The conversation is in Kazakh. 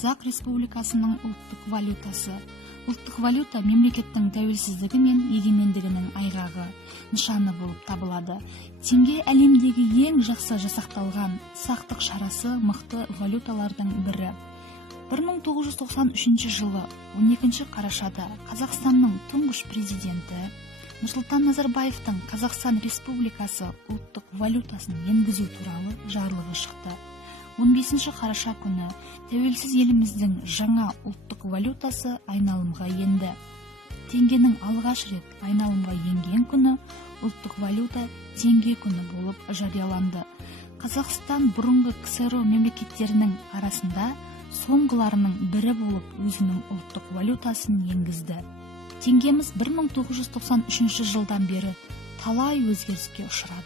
Қазақ Республикасының ұлттық валютасы. Ұлттық валюта мемлекеттің тәуелсіздігі мен егемендігінің айғағы, нышаны болып табылады. Теңге әлемдегі ең жақсы жасақталған сақтық шарасы мықты валюталардың бірі. 1993 жылы 12 қарашада Қазақстанның тұңғыш президенті Нұрсұлтан Назарбаевтың Қазақстан Республикасы ұлттық валютасын енгізу туралы жарлығы шықты. 15 қараша күні тәуелсіз еліміздің жаңа ұлттық валютасы айналымға енді. Теңгенің алғаш рет айналымға енген күні ұлттық валюта теңге күні болып жарияланды. Қазақстан бұрынғы КСР мемлекеттерінің арасында соңғыларының бірі болып өзінің ұлттық валютасын енгізді. Теңгеміз 1993 жылдан бері талай өзгеріске ұшырады.